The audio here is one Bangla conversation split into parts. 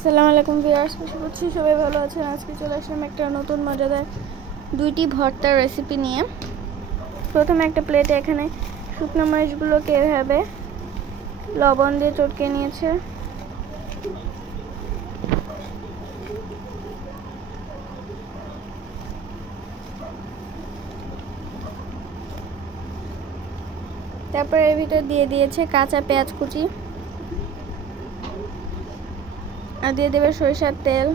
আসসালামু আলাইকুম ভিউয়ার্স, আশা করছি সবাই ভালো আছেন। আজকে চলে আসলাম একটা নতুন মজাদার দুইটি ভর্তার রেসিপি নিয়ে। প্রথমে একটা প্লেটে এখানে শুকনো মরিচগুলোকে এভাবে লবণ দিয়ে চটকে নিয়েছে। তারপর এর ভিতর দিয়ে দিয়েছে কাঁচা পেঁয়াজ কুচি, আর দিয়ে দেবে সরিষার তেল,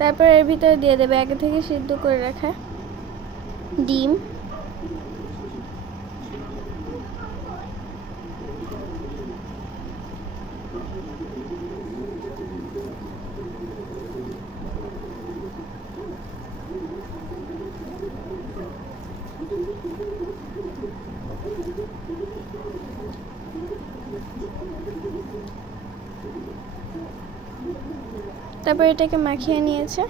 তারপর এর ভিতরে দিয়ে দেবে আগে থেকে সিদ্ধ করে রাখা ডিম, তারপর এটাকে মাখিয়ে নিয়েছে।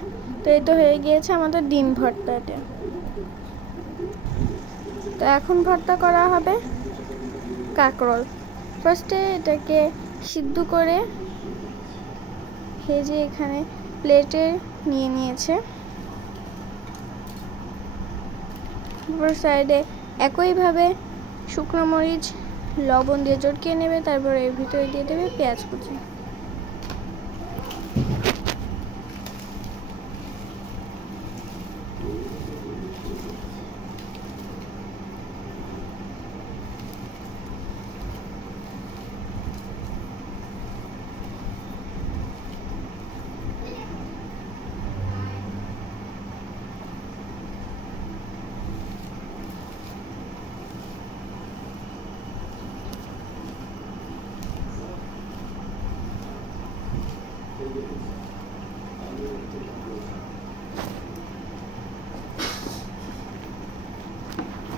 তো এই তো হয়ে গিয়েছে আমাদের ডিম ভর্তাটা। তো এখন ভর্তা করা হবে কাঁকরোল। ফার্স্টে এটাকে সিদ্ধ করে ভেজে এখানে প্লেটে নিয়ে নিয়েছে। তারপর সাইডে একইভাবে শুকনো মরিচ লবণ দিয়ে চটকিয়ে নেবে। তারপর এর ভিতরে দিয়ে দেবে পেঁয়াজ কুচি।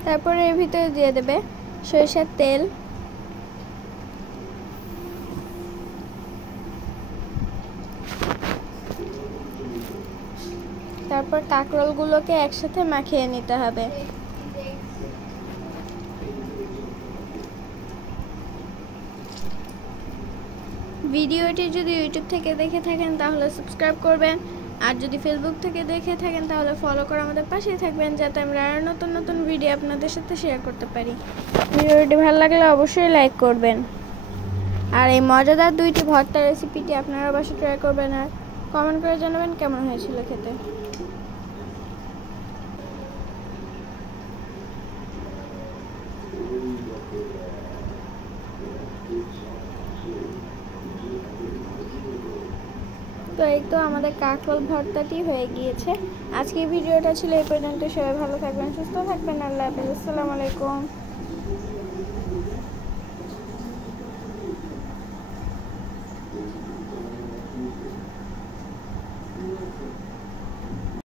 তারপরে এর ভিতরে দিয়ে দেবে সরিষার তেল, তারপর কাঁকরোলগুলোকে একসাথে মাখিয়ে নিতে হবে। ভিডিওটি যদি ইউটিউব থেকে দেখে থাকেন তাহলে সাবস্ক্রাইব করবেন, আর যদি ফেসবুক থেকে দেখে থাকেন তাহলে ফলো করে আমাদের পাশেই থাকবেন, যাতে আমরা আরও নতুন নতুন ভিডিও আপনাদের সাথে শেয়ার করতে পারি। ভিডিওটি ভালো লাগলে অবশ্যই লাইক করবেন, আর এই মজাদার দুইটি ভর্তা রেসিপিটি আপনারা বাসায় ট্রাই করবেন, আর কমেন্ট করে জানাবেন কেমন হয়েছিল খেতে। তো এই তো আমাদের কাঁকরোল ভর্তাটি হয়ে গিয়েছে। আজকের ভিডিওটা ছিল এই পর্যন্ত। সবাই ভালো থাকবেন, সুস্থ থাকবেন। আল্লাহ হাফেজ। আসসালামু আলাইকুম।